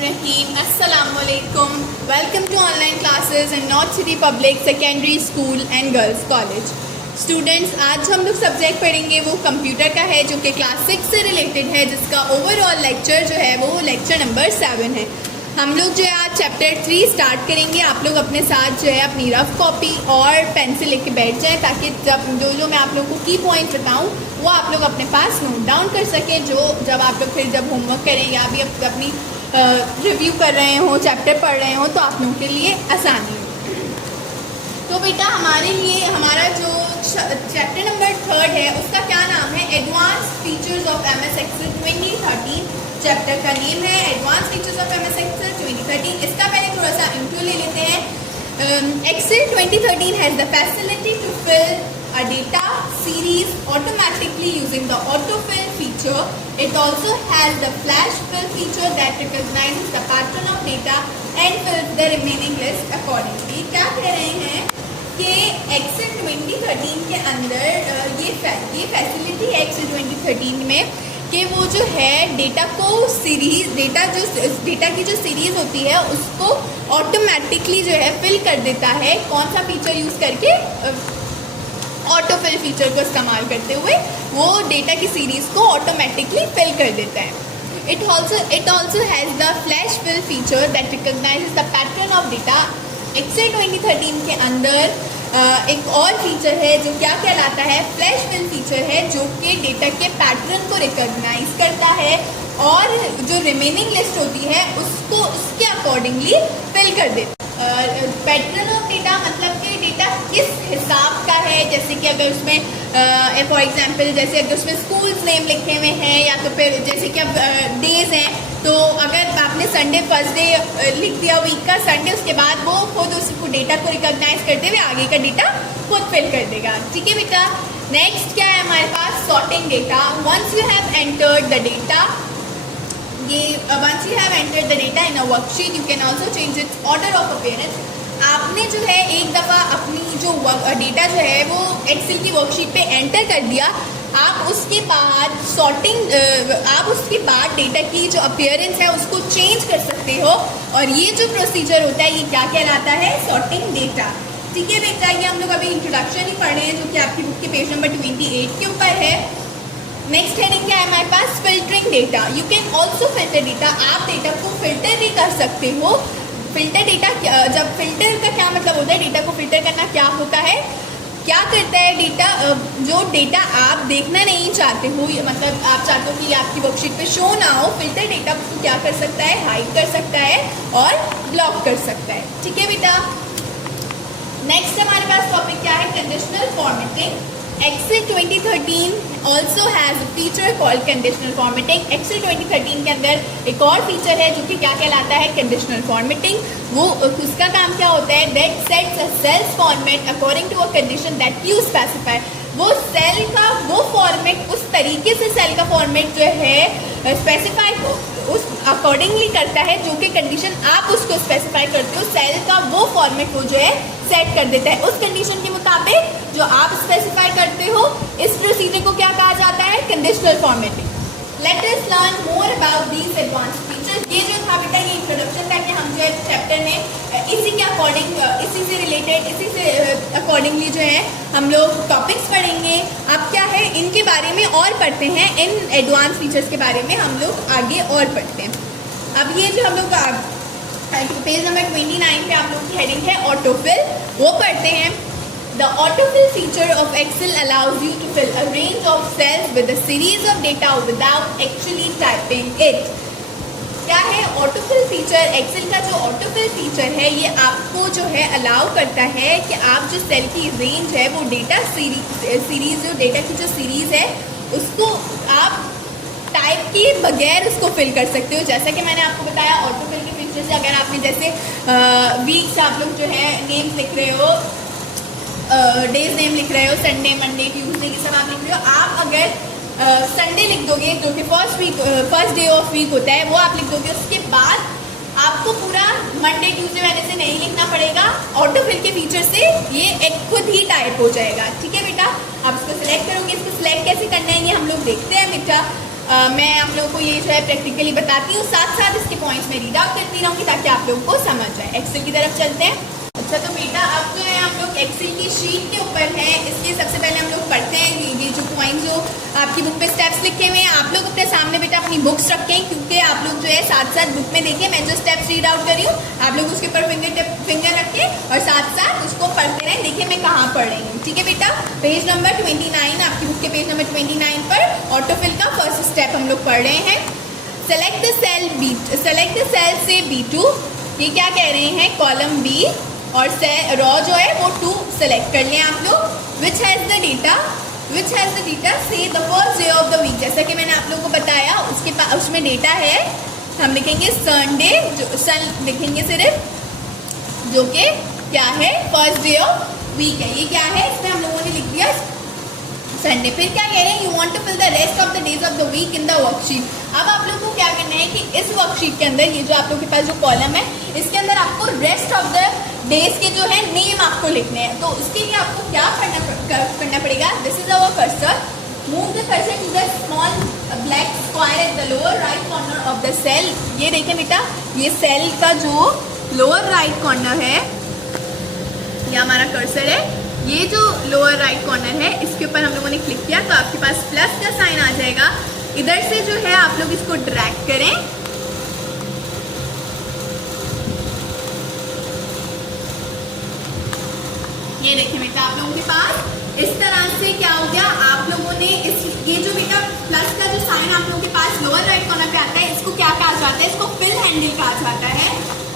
बिस्मिल्लाहिर्रहमानिर्रहीम। अस्सलामुअलैकुम। Welcome to online classes in North City Public Secondary School and Girls College. Students, आज जो हम लोग सब्जेक्ट पढ़ेंगे वो कंप्यूटर का है, जो कि क्लास 6 से रिलेटेड है, जिसका ओवरऑल लेक्चर जो है वो लेक्चर नंबर 7 है। हम लोग जो है आज चैप्टर 3 स्टार्ट करेंगे। आप लोग अपने साथ जो है अपनी रफ कॉपी और पेंसिल लेके बैठ जाएं, ताकि जब जो मैं आप लोगों को की पॉइंट बताऊं वो आप लोग अपने पास नोट डाउन कर सकें, जो जब आप लोग फिर जब होमवर्क करें या भी अपनी रिव्यू कर रहे हो, चैप्टर पढ़ रहे हो, तो आप लोगों के लिए आसानी हो। तो बेटा हमारे लिए हमारा जो चैप्टर नंबर 3 है उसका क्या नाम है? Advance features of MS Excel 2013। Chapter का नेम है advance features of MS Excel 2013। इसका पहले थोड़ा सा इंट्रो ले लेते हैं। Excel 2013 has the facility to fill a data series automatically using the autofill feature. It also has the flash fill feature that recognizes the pattern of data and fills the remaining list accordingly. क्या कह रहे हैं कि Excel 2013 के अंदर ये facility है Excel 2013 में कि वो जो है डेटा की जो सीरीज होती है उसको ऑटोमेटिकली जो है फिल कर देता है। कौन सा फीचर यूज़ करके? ऑटोफिल फीचर को इस्तेमाल करते हुए वो डेटा की सीरीज को ऑटोमेटिकली फिल कर देता है। It also has the flash fill feature that recognises the pattern of data. Excel 2013 के अंदर एक और फीचर है जो क्या कहलाता है? फ्लैश फिल फीचर है, जो कि डेटा के पैटर्न को रिकॉग्नाइज करता है और जो रिमेनिंग लिस्ट होती है उसको उसके अकॉर्डिंगली फिल कर देता है। पैटर्न ऑफ डेटा मतलब कि डेटा किस हिसाब का है, जैसे कि अगर उसमें फॉर एग्जांपल जैसे अगर उसमें स्कूल्स नेम लिखे हुए हैं, या तो फिर जैसे कि अब डेज हैं, तो अगर आपने संडे फर्स्ट डे लिख दिया वीक का संडे, उसके बाद वो खुद उसको डेटा को रिकॉग्नाइज करते हुए आगे का डेटा खुद फिल कर देगा। ठीक है बेटा। नेक्स्ट क्या है हमारे पास? Sorting data. Once you have entered the data once you have entered the data in a worksheet, you can also change its order of appearance. आपने जो है एक दफ़ा अपनी जो डेटा जो है वो एक्सेल की वर्कशीट पे एंटर कर दिया, आप उसके बाद डेटा की जो अपीयरेंस है उसको चेंज कर सकते हो, और ये जो प्रोसीजर होता है ये क्या कहलाता है? Sorting data. ठीक है बेटा, ये हम लोग अभी इंट्रोडक्शन ही पढ़ रहे हैं, जो कि आपकी बुक के पेज नंबर 28 के ऊपर है। नेक्स्ट हेडिंग क्या है हमारे पास? Filtering data. You can also filter data. आप डेटा को फिल्टर भी कर सकते हो। फिल्टर डेटा, जब फिल्टर का क्या मतलब होता है? डेटा को फिल्टर करना क्या होता है? क्या करता है डेटा? जो डेटा आप देखना नहीं चाहते हो, मतलब आप चाहते हो कि आपकी वर्कशीट पे शो ना हो, फिल्टर डेटा उसको क्या कर सकता है? हाइड कर सकता है और ब्लॉक कर सकता है। ठीक है बेटा। नेक्स्ट हमारे पास टॉपिक क्या है? Conditional formatting. Excel 2013 also has a feature called conditional formatting. Excel 2013 के अंदर एक और फीचर है जो कि क्या कहलाता है? Conditional formatting. वो उसका काम क्या होता है? That sets a cells format according to a condition that you specify. वो सेल का वो फॉर्मेट उस तरीके से सेल का फॉर्मेट जो है स्पेसिफाई उस अकॉर्डिंगली करता है, जो कि कंडीशन आप उसको स्पेसिफाई करते हो, सेल का वो फॉर्मेट वो जो है सेट कर देता है उस कंडीशन के मुताबिक जो आप स्पेसिफाई करते हो। इस प्रोसीजर को क्या कहा जाता है? Conditional formatting. Let us learn more about these advance features. ये जो था बेटा ये इंट्रोडक्शन था कि हम जो है चैप्टर में इसी के अकॉर्डिंग, इसी से रिलेटेड, इसी से अकॉर्डिंगली जो है हम लोग टॉपिक्स पढ़ेंगे। अब क्या है इनके बारे में और पढ़ते हैं, इन एडवांस फीचर्स के बारे में हम लोग आगे और पढ़ते हैं। अब ये जो हम लोग पेज नंबर 29 पे आप लोग की हेडिंग है ऑटोफिल, वो पढ़ते हैं। The autofill feature of Excel allows you to fill a range of cells with a series of data without actually typing it. क्या है ऑटोफिल फीचर? एक्सेल का जो ऑटोफिल फीचर है ये आपको जो है अलाउ करता है कि आप जो सेल की रेंज है वो डेटा सीरीज जो डेटा की जो सीरीज है उसको आप टाइप किए बगैर उसको फिल कर सकते हो। जैसा कि मैंने आपको बताया ऑटोफिल के फीचर से अगर आपने जैसे वीक से आप लोग जो है नेम्स लिख रहे हो, डेज नेम लिख रहे हो, संडे मंडे ट्यूसडे ये सब आप लिख रहे हो, आप अगर संडे लिख दोगे जो कि फर्स्ट डे ऑफ वीक होता है वो आप लिख दोगे, उसके बाद आपको पूरा मंडे ट्यूसडे वेडनेसडे नहीं लिखना पड़ेगा। ऑटोफिल के फीचर से ये एक खुद ही टाइप हो जाएगा। ठीक है बेटा। आप इसको सिलेक्ट करोगे, इसको सिलेक्ट कैसे करना है ये हम लोग देखते हैं बेटा। मैं आप लोगों को ये जो है प्रैक्टिकली बताती हूँ, साथ साथ इसके पॉइंट्स में रीड आउट करती रहूँगी ताकि आप लोगों को समझ जाए। एक्सेल की तरफ चलते हैं। अच्छा तो बेटा अब जो है हम लोग एक्सेल की शीट के ऊपर हैं, इसलिए सबसे पहले हम लोग पढ़ते हैं ये जो पॉइंट जो आपकी बुक पे स्टेप्स लिखे हुए हैं। आप लोग अपने सामने बेटा अपनी बुक्स रखें, क्योंकि आप लोग जो है साथ साथ बुक में देखें, मैं जो स्टेप्स रीड आउट कर रही हूँ आप लोग उसके ऊपर फिंगर रखें और साथ साथ उसको पढ़ते रहें। देखिए मैं कहाँ पढ़ रही हूँ, ठीक है बेटा। पेज नंबर 29, आपकी बुक के पेज नंबर 29 पर ऑटोफिल का फर्स्ट स्टेप हम लोग पढ़ रहे हैं। सेलेक्ट द सेल से B2, ये क्या कह रहे हैं, कॉलम B, और रॉ जो है वो 2 सेलेक्ट कर लें आप लोग। Which has the data say the first day of the week, जैसा कि मैंने आप लोगों को बताया उसके पास उसमें डेटा है, हम लिखेंगे संडे, जो सन लिखेंगे सिर्फ, जो कि क्या है फर्स्ट डे ऑफ वीक है। ये क्या है, इसमें हम लोगों ने लिख दिया संडे। फिर क्या कह रहे हैं, you want to fill the rest of the days of the week in the worksheet. अब आप लोगों को क्या करना है कि इस वर्कशीट के अंदर ये जो आप लोगों के पास जो कॉलम है इसके अंदर आपको रेस्ट ऑफ द डेज के जो है नेम आपको लिखने हैं। तो उसके लिए आपको क्या करना पड़ेगा, this is our cursor, move the cursor to the small black square at the lower right corner of the cell. ये देखें बेटा, ये सेल का जो लोअर राइट कॉर्नर है, ये हमारा कर्सर है, ये जो लोअर राइट कॉर्नर है इसके ऊपर हम लोगों ने क्लिक किया तो आपके पास प्लस का साइन आ जाएगा। इधर से जो है आप लोग इसको ड्रैग करें, ये देखिए बेटा आप लोगों के पास इस तरह से क्या हो गया, आप लोगों ने ये जो बेटा प्लस का जो साइन आप लोगों के पास लोअर राइट कॉर्नर पे आता है, इसको क्या कहा जाता है, इसको फिल हैंडल कहा जाता है।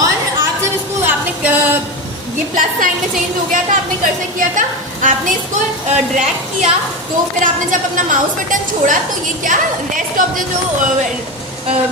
और आप जब इसको आपने ये प्लस साइन में चेंज हो गया था, आपने कर्सर किया था, आपने इसको ड्रैग किया तो फिर आपने जब अपना माउस बटन छोड़ा तो ये क्या रेस्ट ऑफ द जो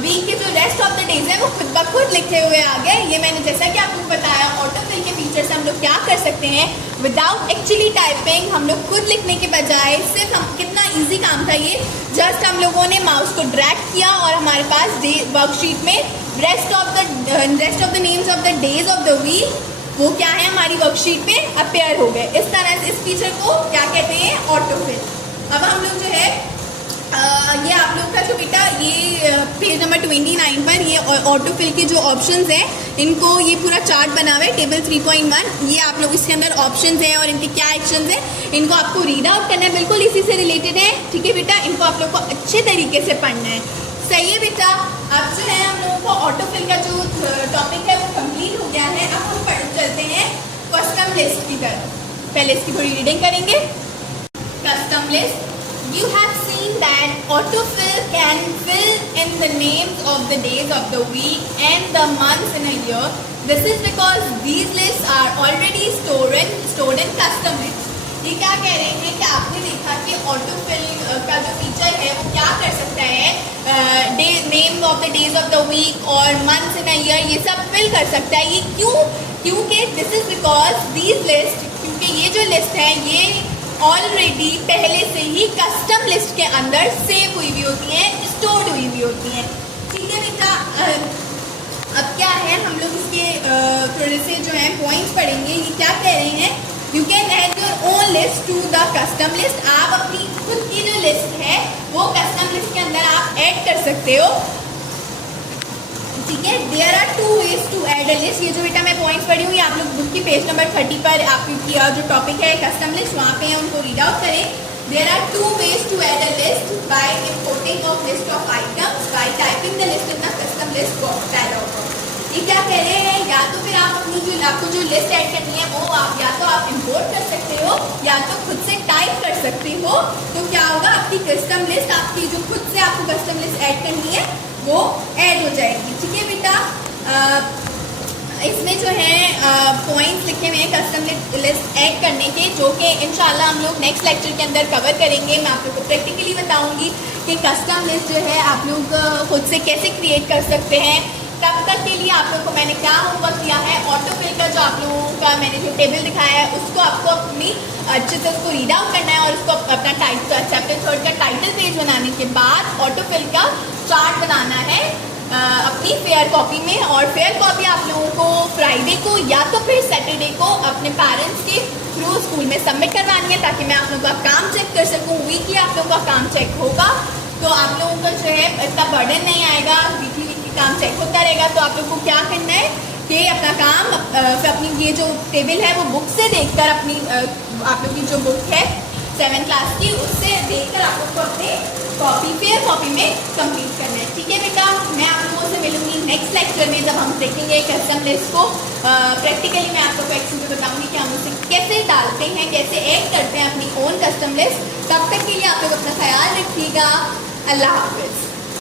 वीक के जो रेस्ट ऑफ द डेज है वो खुद ब खुद लिखे हुए आ गए। ये मैंने जैसा कि आपको बताया ऑटोफिल के फीचर से हम लोग क्या कर सकते हैं, विदाउट एक्चुअली टाइपिंग हम लोग खुद लिखने के बजाय सिर्फ हम कितना ईजी काम था ये, जस्ट हम लोगों ने माउस को ड्रैग किया और हमारे पास वर्कशीट में rest of the names of the days of the week वो क्या है हमारी वर्कशीट में अपेयर हो गए। इस तरह से इस फीचर को क्या कहते हैं, ऑटोफिल। अब हम लोग जो है ये आप लोग का जो बेटा ये पेज नंबर 29 पर ये ऑटोफिल के जो ऑप्शंस हैं, इनको ये पूरा चार्ट बना हुआ है टेबल 3.1, ये आप लोग इसके अंदर ऑप्शंस हैं और इनके क्या एक्शंस हैं, इनको आपको रीड आउट करना है, बिल्कुल इसी से रिलेटेड है, ठीक है बेटा। इनको आप लोग को अच्छे तरीके से पढ़ना है, सही है बेटा। अब जो है हम लोगों को ऑटोफिल का जो टॉपिक है वो कंप्लीट हो गया है। अब हम चलते हैं कस्टम लिस्ट की तरफ। पहले इसकी थोड़ी रीडिंग करेंगे। Custom list, you have seen that autofill can fill in the names of the days of the week and the months in a year. This is because these lists are already stored in custom lists. ये क्या कह रहे हैं कि आपने देखा कि autofill का जो फीचर है वो क्या कर सकता है, name of the days of the week और मंथ्स इन अ ईयर ये सब फिल कर सकता है। ये क्यों, क्योंकि this is because these list, क्योंकि ये जो लिस्ट है ये ऑलरेडी पहले से ही कस्टम लिस्ट के अंदर सेव हुई हुई होती हैं, स्टोर्ड हुई हुई होती हैं, ठीक है बेटा। अब क्या है, हम लोग इसके थोड़े से जो है पॉइंट्स पढ़ेंगे। ये क्या कह रहे हैं, you can add your own list to the custom list. आप अपनी खुद की जो लिस्ट है वो कस्टम लिस्ट के अंदर आप ऐड कर सकते हो, ठीक है। There are 2 ways to add a list. ये जो बेटा मैं पॉइंट्स पढ़ी हूँ ये आप लोग बुक की पेज नंबर 30 पर आपकी जो टॉपिक है कस्टम लिस्ट वहाँ पे है, उनको रीड आउट करें। There are 2 ways to add a list, by importing of list of items, by typing the list in the custom list box dialog box. ये क्या कह रहे हैं, या तो फिर आप अपनी जो आपको जो लिस्ट ऐड करनी है वो आप या तो आप इंपोर्ट कर सकते हो या तो खुद से टाइप कर सकते हो। तो क्या होगा, आपकी कस्टम लिस्ट, आपकी जो खुद से आपको कस्टम लिस्ट ऐड करनी है वो ऐड हो जाएगी, ठीक है बेटा। इसमें जो है पॉइंट्स लिखे हुए हैं कस्टम लिस्ट ऐड करने के, जो कि इंशाल्लाह हम लोग नेक्स्ट लेक्चर के अंदर कवर करेंगे। मैं आप लोग को प्रैक्टिकली बताऊंगी कि कस्टम लिस्ट जो है आप लोग खुद से कैसे क्रिएट कर सकते हैं। तब तक के लिए आप लोग को मैंने क्या होमवर्क दिया है, ऑटोफिल का जो आप लोगों का मैंने जो टेबल दिखाया है उसको आपको अपनी अच्छे से उसको रीड आउट करना है और उसको अपना चैप्टर 3 का टाइटल पेज बनाने के बाद ऑटोफिल का चार्ट बनाना है अपनी फेयर कॉपी में। और फेयर कॉपी आप लोगों को फ्राइडे को या तो फिर सैटरडे को अपने पेरेंट्स के थ्रू स्कूल में सबमिट करवानी है, ताकि मैं आप लोगों का काम चेक कर सकूँ। वीकली आप लोगों का काम चेक होगा, तो आप लोगों का जो है इतना बर्डन नहीं आएगा, वीकली काम चेक होता रहेगा। तो आप लोग को क्या करना है कि अपना काम अपनी ये जो टेबल है वो बुक से देखकर अपनी आप लोग की जो बुक है 7th क्लास की उससे देखकर आप लोग को अपने कॉपी में कंप्लीट करना है। ठीक है बेटा, मैं आप लोगों से मिलूंगी नेक्स्ट लेक्चर में जब हम देखेंगे कस्टम लिस्ट को। प्रैक्टिकली मैं आप लोग को एक्चुअली बताऊंगी कि हम उसे कैसे डालते हैं, कैसे ऐड करते हैं अपनी ओन कस्टम लिस्ट। तब तक के लिए आप लोग अपना ख्याल रखिएगा। अल्लाह हाफिज़।